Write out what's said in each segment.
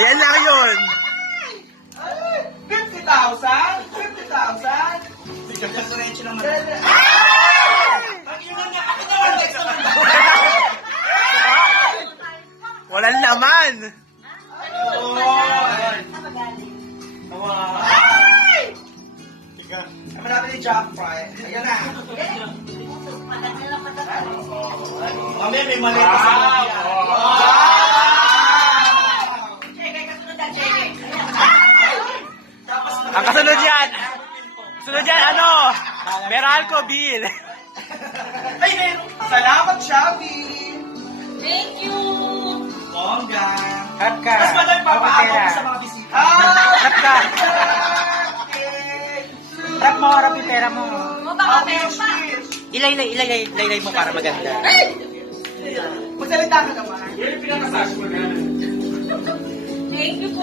Ayan lang yun. 50,000? 50,000? Diretso naman. Ang ina niya, kapit naman guys naman. Walang laman. Ay, marami ni Jack Fry. Ayan na. Mami, may maleta sa mga yan. Ang kasunod yan. Kasunod yan, ano? Meralco Bill. Ay, meron. Salamat, Shabby. Thank you! Bongga. Cut ka. Mas madali papaagaw ko sa mga bisita. Cut ka. Tap mo, harap yung pera mo. O baka meron pa. Ilay mo para maganda. Magsalita ka naman. Thank you po.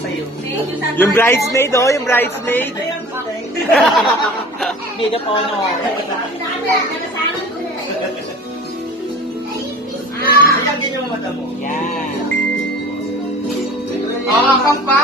sa'yo. Thank you, Tata. Yung bridesmaid, oh, yung bridesmaid. Hindi na po, no. Ayan, ganyan mo mata mo. Yan. Ah, kang pa.